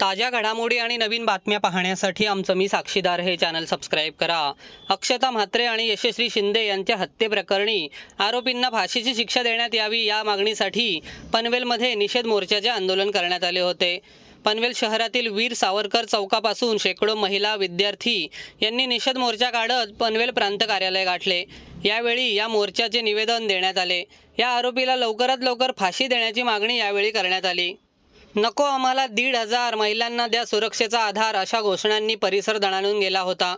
ताज्या घडामोडी आणि नवीन बातम्या पाहण्यासाठी आमचं मी साक्षीदार हे चॅनल सबस्क्राईब करा. अक्षता म्हात्रे आणि यशस्वी शिंदे यांच्या हत्येप्रकरणी आरोपींना फाशीची शिक्षा देण्यात यावी या मागणीसाठी पनवेलमध्ये निषेध मोर्चाचे आंदोलन करण्यात आले होते. पनवेल शहरातील वीर सावरकर चौकापासून शेकडो महिला विद्यार्थी यांनी निषेध मोर्चा काढत पनवेल प्रांत कार्यालय गाठले. यावेळी या मोर्चाचे निवेदन देण्यात आले. या आरोपीला लवकरात लवकर फाशी देण्याची मागणी यावेळी करण्यात आली. नको आम्हाला दीड हजार महिलांना द्या सुरक्षेचा आधार अशा घोषणांनी परिसर दणाणून गेला होता.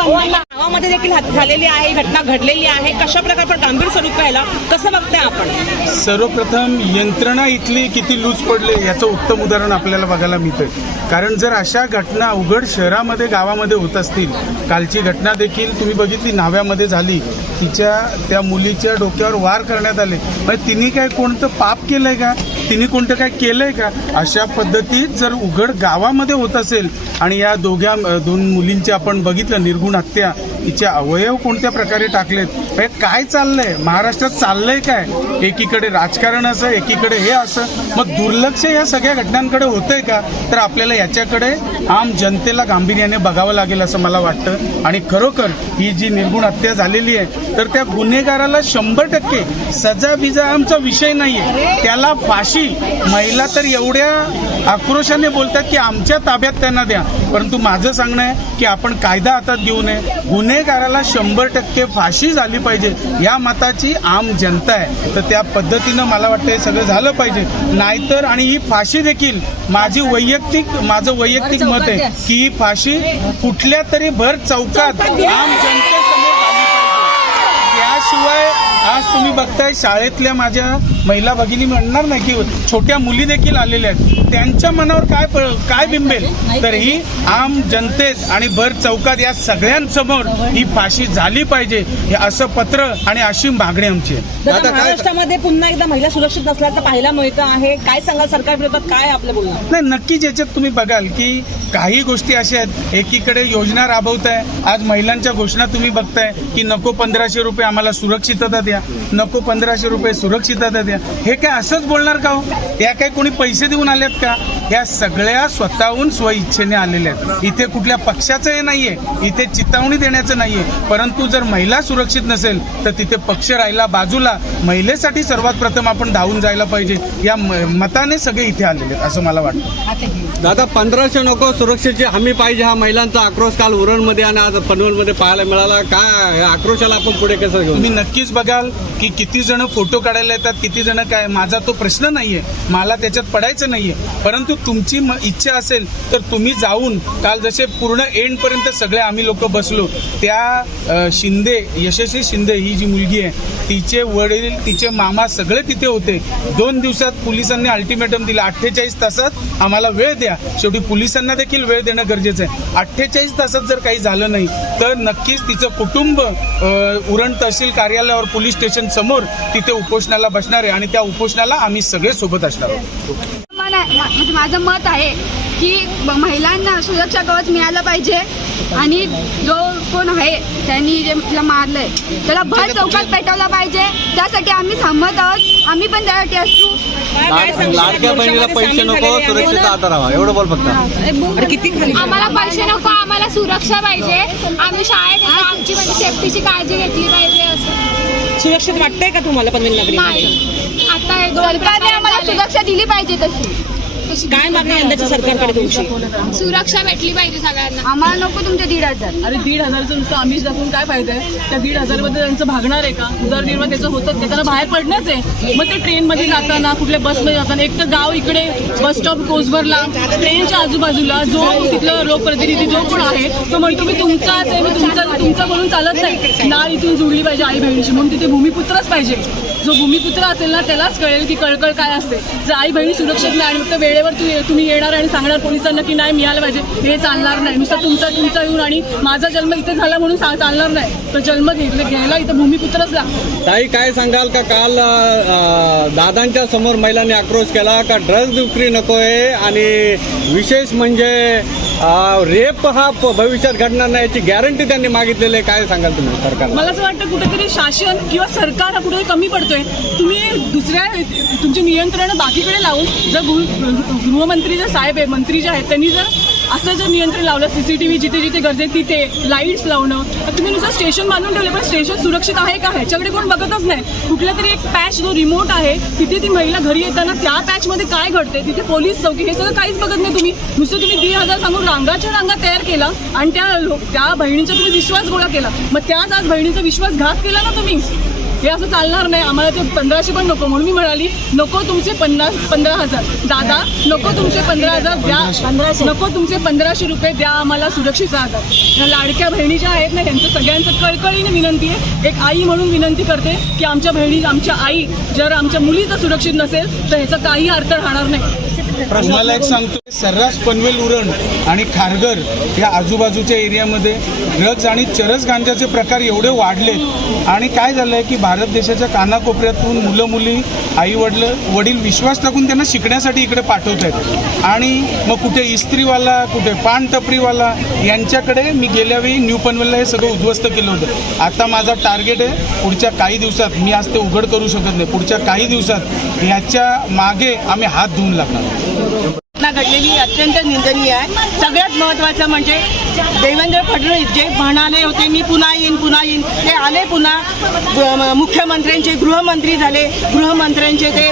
பண்ண गावामध्ये देखील झालेली आहे घटना घडलेली आहे. कशा प्रकारचं गांभीर स्वरूप पाहिलं? कसं बघताय आपण? सर्वप्रथम यंत्रणा इथली किती लूज पडले याचं उत्तम उदाहरण आपल्याला बघायला मिळतंय. कारण जर अशा घटना उघड शहरामध्ये गावामध्ये होत असतील कालची घटना देखील तुम्ही बघितली नाव्यामध्ये झाली तिच्या त्या मुलीच्या डोक्यावर वार करण्यात आले. म्हणजे तिने काय कोणतं पाप केलंय का? तिने कोणतं काय केलंय का? अशा पद्धतीत जर उघड गावामध्ये होत असेल आणि या दोघ्या दोन मुलींची आपण बघितलं निर्गुण हत्या तिचे अवयव कोणत्या प्रकारे टाकलेत? काय चाललंय? महाराष्ट्रात चाललंय काय? एकीकडे राजकारण असं एकीकडे हे असं. मग दुर्लक्ष या सगळ्या घटनांकडे होतंय का? तर आपल्याला याच्याकडे आम जनतेला गांभीर्याने बघावं लागेल असं मला वाटतं. आणि खरोखर ही जी निर्गुण हत्या झालेली आहे तर त्या गुन्हेगाराला शंभर टक्के सजा बिजा आमचा विषय नाहीये. त्याला फाशी. महिला तर एवढ्या आक्रोशाने बोलतात की आमच्या ताब्यात त्यांना द्या. परंतु माझं सांगणं आहे की आपण कायदा हातात घेऊ नये. गुन्हेगाराला शंभर टक्के फाशी झाली पाहिजे. या मताची आम जनता आहे. तर त्या पद्धतीनं मला वाटतं हे सगळं झालं पाहिजे. नाहीतर आणि ही फाशी देखील माझी वैयक्तिक माझं वैयक्तिक मत आहे की ही फाशी कुठल्या तरी भर चौकात आम त्याशिवाय आज तुम्ही बघताय शाळेतल्या माझ्या महिला भगिनी म्हणणार नाही की छोट्या मुली देखील आलेल्या आहेत. त्यांच्या मनावर काय काय बिंबेल? तर ही आम जनतेत आणि भर चौकात या सगळ्यांसमोर ही फाशी झाली पाहिजे हे असं पत्र आणि अशी मागणी आमची आहे. महाराष्ट्रामध्ये पुन्हा एकदा महिला सुरक्षित नसल्याचं पाहायला मिळतं आहे. काय सांगाल सरकार विरोधात? काय आपलं बोलणं? नाही नक्कीच याच्यात तुम्ही बघाल की काही गोष्टी अशा आहेत. एकीकडे योजना राबवताय. आज महिलांच्या घोषणा तुम्ही बघताय की नको पंधराशे रुपये आम्हाला सुरक्षितता द्या. नको पंधराशे रुपये सुरक्षितता द्या. हे काय असंच बोलणार का हो? या काय कोणी पैसे देऊन आल्यात का? या सगळ्या स्वतःहून स्वइच्छेने आलेल्या आहेत. इथे कुठल्या पक्षाचं हे नाहीये. इथे चितावणी देण्याचं नाहीये. परंतु जर महिला सुरक्षित नसेल तर तिथे पक्ष राहिला बाजूला. महिलेसाठी सर्वात प्रथम आपण धावून जायला पाहिजे. या म- मताने सगळे इथे आलेले आहेत असं मला वाटतं. दादा पंधराशे नको सुरक्षेची हमी पाहिजे. हा महिलांचा आक्रोश काल उरणमध्ये आणि आज पनवेलमध्ये पाहायला मिळाला. काय या आक्रोशाला आपण पुढे कसं घेऊ? तुम्ही नक्कीच बघाल की किती जण फोटो काढायला येतात किती जण काय? माझा तो प्रश्न नाहीये. मला त्याच्यात पडायचं नाहीये. परंतु तुमची म- इच्छा असेल तर तुम्ही जाऊन काल जसे पूर्ण एंड पर्यंत सगळे आम्ही लोक बसलो त्या शिंदे यशस्वी शिंदे ही जी मुलगी आहे तिचे वडील तिचे मामा सगळे तिथे होते. दोन दिवसात पोलिसांनी अल्टिमेटम दिला. अठ्ठेचाळीस तासात आम्हाला वेळ द्या. शेवटी पोलिसांना देखील वेळ देणं गरजेचं आहे. अठ्ठेचाळीस तासात जर काही झालं नाही तर नक्कीच तिचं कुटुंब उरण तहसील कार्यालयावर पोलीस स्टेशन समोर तिथे उपोषणाला बसणार आहे आणि त्या उपोषणाला आम्ही सगळे सोबत असणार आहोत. म्हणजे माझं मत आहे की महिलांना सुरक्षा कवच मिळालं पाहिजे आणि जो कोण आहे? त्यांनी जे तिला मारलंय. त्याला भर चौकात पेटवला पाहिजे. त्यासाठी आम्ही सहमत आहोत. आम्ही पण त्यासाठी असू? लाडक्या बहिणीला पैसे नको एवढं बोल फक्त. किती आम्हाला पैसे नको आम्हाला सुरक्षा पाहिजे. आम्ही शाळेत आमची म्हणजे सेफ्टीची काळजी घेतली पाहिजे असं. सुरक्षित वाटतंय का तुम्हाला पनवेल नगरी आता सरकारने आम्हाला. सुरक्षा दिली पाहिजे तशी. काय मागणी यंदाच्या सरकारकडे तुमची? सुरक्षा भेटली पाहिजे सगळ्यांना. आम्हाला नको तुमचे दीड हजार. अरे दीड हजारचं नुसतं आमिष दाखवून काय फायदा आहे? त्या दीड हजारमध्ये त्यांचं भागणार आहे का? उदरनिर्वाह त्याचं होतं ते त्यांना बाहेर पडणंच आहे. मग ते ट्रेनमध्ये जाताना कुठल्या बसमध्ये जाताना एक तर गाव इकडे बस स्टॉप कोसभरला ट्रेनच्या आजूबाजूला जो तिथलं लोकप्रतिनिधी जो कोण आहे तो म्हणतो मी तुमचाच आहे मी तुमचा तुमचा म्हणून चालत नाही. नाळ इथून जुळली पाहिजे आई बहिणीची म्हणून तिथे भूमिपुत्रच पाहिजे. जो भूमिपुत्र असेल ना त्यालाच कळेल की कळकळ काय असते. जर आई बहिणी सुरक्षित नाही आणि फक्त वेळेवर तू तुम्ही येणार आणि सांगणार पोलिसांना की नाही मिळालं पाहिजे हे चालणार नाही. नुसतं तुमचा तुमचा येऊन आणि माझा जन्म इथे झाला म्हणून चालणार नाही. तर जन्म घेतलं घ्यायला इथं भूमिपुत्रच लागतो ताई काय सांगाल का? काल दादांच्या समोर महिलांनी आक्रोश केला का ड्रग्ज विक्री नकोय आणि विशेष म्हणजे रेप हा प- भविष्यात घडणार नाही याची गॅरंटी त्यांनी मागितलेली आहे. काय सांगाल तुम्ही सरकार मला असं वाटतं कुठेतरी शासन किंवा सरकार हा कुठेतरी कमी पडतोय. तुम्ही दुसऱ्या तुमची नियंत्रण बाकीकडे लावून जर गृह- गृहमंत्री जे साहेब आहे मंत्री जे आहेत त्यांनी जर असं जर नियंत्रण लावलं सी सी टी व्ही जिथे जिथे गरजे तिथे लाईट्स लावणं तर तुम्ही नुसतं स्टेशन बांधून ठेवलं पण स्टेशन सुरक्षित आहे का? ह्याच्याकडे कोण बघतच नाही. कुठला तरी एक पॅच जो रिमोट आहे तिथे ती महिला घरी येताना त्या पॅचमध्ये काय घडते तिथे पोलीस चौकी हे सगळं काहीच बघत नाही तुम्ही. नुसतं तुम्ही दीड हजार सांगून रांगाच्या रांगा तयार केला आणि त्या लो- त्या बहिणीचा तुम्ही विश्वास गोळा केला. मग त्याच आज बहिणीचा विश्वासघात केला ना तुम्ही? हे असं चालणार नाही. आम्हाला ते पंधराशे पण नको. म्हणून मी म्हणाली नको तुमचे पन्नास पंधरा हजार. दादा नको तुमचे पंधरा हजार द्या. नको तुमचे पंधराशे रुपये द्या आम्हाला आधार या लाडक्या बहिणी ज्या आहेत ना त्यांचं सगळ्यांचं कळकळीने विनंती आहे. एक आई म्हणून विनंती करते की आमच्या बहिणी आमच्या आई जर आमच्या मुलीचं सुरक्षित नसेल तर ह्याचा काही अर्थ राहणार नाही. तुम्हाला एक सांगतो सर्रास पनवेल उरण आणि खारघर या आजूबाजूच्या एरियामध्ये ड्रग्ज आणि चरस गांजाचे प्रकार एवढे वाढलेत. आणि काय झालंय की भारत देशाच्या कानाकोपऱ्यातून मुलं मुली आई वडील वडील विश्वास टाकून त्यांना शिकण्यासाठी इकडे पाठवत आहेत आणि मग कुठे इस्त्रीवाला कुठे पान टपरीवाला यांच्याकडे मी गेल्या वेळी न्यू पनवेलला हे सगळं उद्ध्वस्त केलं होतं. आता माझा टार्गेट आहे पुढच्या काही दिवसात मी आज ते उघड करू शकत नाही. पुढच्या काही दिवसात याच्या मागे आम्ही हात धुवून लागणार. घटना घडलेली अत्यंत निंदनीय आहे. सगळ्यात महत्त्वाचं म्हणजे देवेंद्र फडणवीस जे म्हणाले होते मी पुन्हा येईन पुन्हा येईन. ते आले पुन्हा. मुख्यमंत्र्यांचे गृहमंत्री झाले. गृहमंत्र्यांचे ते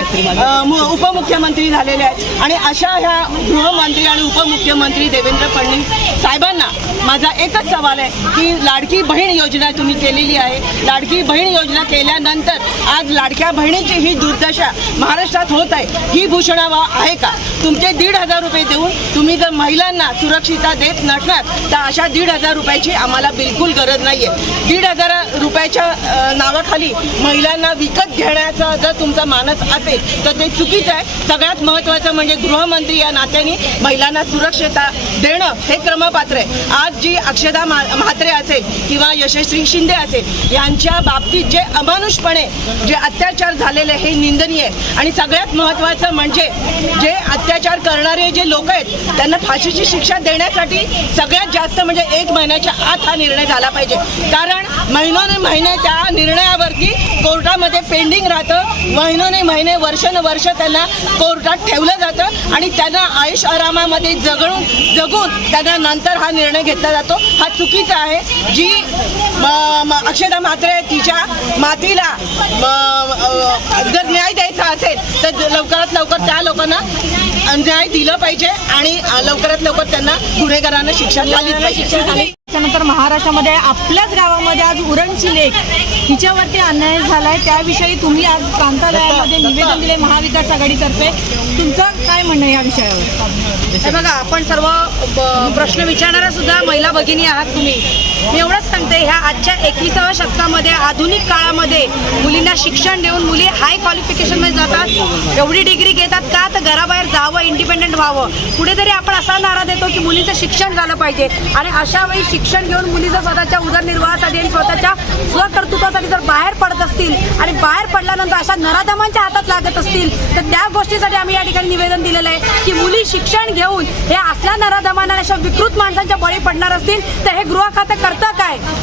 उपमुख्यमंत्री झालेले आहेत. आणि अशा ह्या गृहमंत्री आणि उपमुख्यमंत्री देवेंद्र फडणवीस साहेबांना माझा एकच सवाल आहे की लाडकी बहीण योजना तुम्ही केलेली आहे. लाडकी बहीण योजना केल्यानंतर आज लाडक्या बहिणीची ही दुर्दशा महाराष्ट्रात होत आहे. ही भूषणावा आहे का? तुमचे दीड हजार रुपये देऊन तुम्ही जर महिलांना सुरक्षितता देत नसणार तर अशा दीड हजार रुपयाची आम्हाला बिलकुल गरज नाही आहे दीड हजार रुपयाच्या नावाखाली महिलांना विकत घेण्याचा जर तुमचा मानस असेल तर ते चुकीचं आहे. सगळ्यात महत्त्वाचं म्हणजे गृहमंत्री या नात्याने महिलांना सुरक्षितता देणं हे क्रमपात्र आहे. आज जी अक्षदा मा म्हात्रे असेल किंवा यशस्वी शिंदे असेल यांच्या बाबतीत जे अमानुषपणे जे अत्याचार झालेले हे निंदनीय आहे. आणि सगळ्यात महत्त्वाचं म्हणजे जे अत्याचार करणारे जे लोक आहेत त्यांना फाशीची शिक्षा देण्यासाठी सगळ्यात जास्त म्हणजे एक महिन्याच्या आत हा निर्णय झाला पाहिजे. कारण महिनोने महिने त्या निर्णयावरती कोर्टामध्ये पेंडिंग राहतं. महिनोने महिने वर्षानुवर्ष त्यांना कोर्टात ठेवलं जातं. आणि त्यांना आयुष आरामामध्ये जगून बघून त्यांना नंतर हा निर्णय घेतला जातो. हा चुकीचा आहे. जी म- अक्षता म्हात्रे तिच्या मातीला जर न्याय द्यायचा असेल तर लवकरात लवकर त्या लोकांना न्याय दिलं पाहिजे आणि लवकरात लवकर त्यांना गुन्हेगारांना शिक्षा शिक्षण झाली त्यानंतर महाराष्ट्रामध्ये आपल्याच गावामध्ये आज उरणची लेख हिच्यावरती अन्याय झालाय. त्याविषयी तुम्ही आज प्रांतालयामध्ये निवेदन दिले महाविकास आघाडीतर्फे. तुमचं काय म्हणणं या विषयावर? हे बघा आपण सर्व प्रश्न विचारणाऱ्या सुद्धा महिला भगिनी आहात तुम्ही. मी एवढंच सांगते ह्या आजच्या एकविसाव्या शतकामध्ये आधुनिक काळामध्ये मुलींना शिक्षण देऊन मुली हाय क्वालिफिकेशनमध्ये जातात. एवढी डिग्री घेतात का? तर घराबाहेर जावं इंडिपेंडेंट व्हावं. कुठेतरी आपण असा नारा देतो की मुलीचं शिक्षण झालं पाहिजे. आणि अशा वेळी शिक्षण घेऊन मुली जर स्वतःच्या उदरनिर्वाहासाठी आणि स्वतःच्या स्वकर्तृत्वासाठी जर बाहेर पडत असतील आणि बाहेर पडल्यानंतर अशा नराधमांच्या हातात लागत असतील तर त्या गोष्टीसाठी आम्ही या ठिकाणी निवेदन दिलेलं आहे की मुली शिक्षण घेऊन हे असल्या नराधमांना अशा विकृत माणसांच्या बळी पडणार असतील तर हे गृह खातं करतं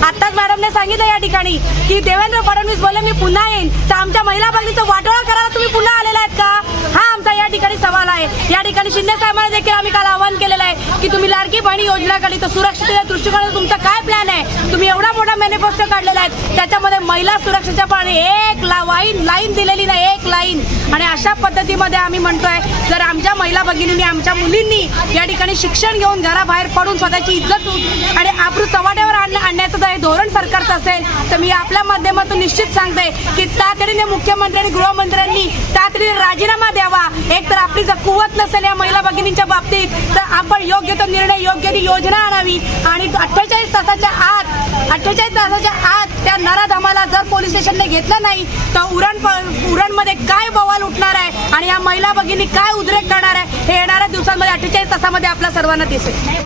काय आताच मॅडमने सांगितलं या ठिकाणी की देवेंद्र फडणवीस बोलले मी पुन्हा येईन. तर आमच्या महिला भगिनीचं वाटोळा करायला तुम्ही पुन्हा आलेला आहेत का? हा आमचा या ठिकाणी सवाल आहे. या ठिकाणी शिंदे साहेबांना देखील आम्ही काल आवाहन केलेलं आहे. की तुम्ही लाडकी बहिणी योजना काढली तर सुरक्षिततेच्या दृष्टिकोनातून तुमचा काय प्लॅन आहे? तुम्ही एवढा मोठा मॅनिफेस्टो काढलेला आहे. त्याच्यामध्ये महिला सुरक्षेच्या पाणी एक ला वाईन लाईन दिलेली नाही एक लाईन आणि अशा पद्धतीमध्ये आम्ही म्हणतोय जर आमच्या महिला भगिनींनी आमच्या मुलींनी या ठिकाणी शिक्षण घेऊन घराबाहेर पडून स्वतःची इज्जत आणि आपलं चव्हाट्यावर आणण्याचं जर हे धोरण सरकारचं असेल तर मी आपल्या माध्यमातून निश्चित सांगते की तातडीने मुख्यमंत्री आणि गृहमंत्र्यांनी तातडीने राजीनामा द्यावा. एक तर आपली जर कुवत नसेल या महिला भगिनींच्या बाबतीत तर आपण योग्य तो निर्णय योग्य ती योजना आणावी. आणि अठ्ठेचाळीस तासाच्या आत अठ्ठेचाळीस तासाच्या आत त्या नराधमाला जर पोलीस स्टेशनने घेतलं नाही तर उरण उरणमध्ये काय बवाल उठणार आहे? आणि या महिला भगिनी काय उद्रेक करणार आहे? हे येणाऱ्या दिवसांमध्ये अठ्ठेचाळीस तासामध्ये आपल्या सर्वांना दिसेल.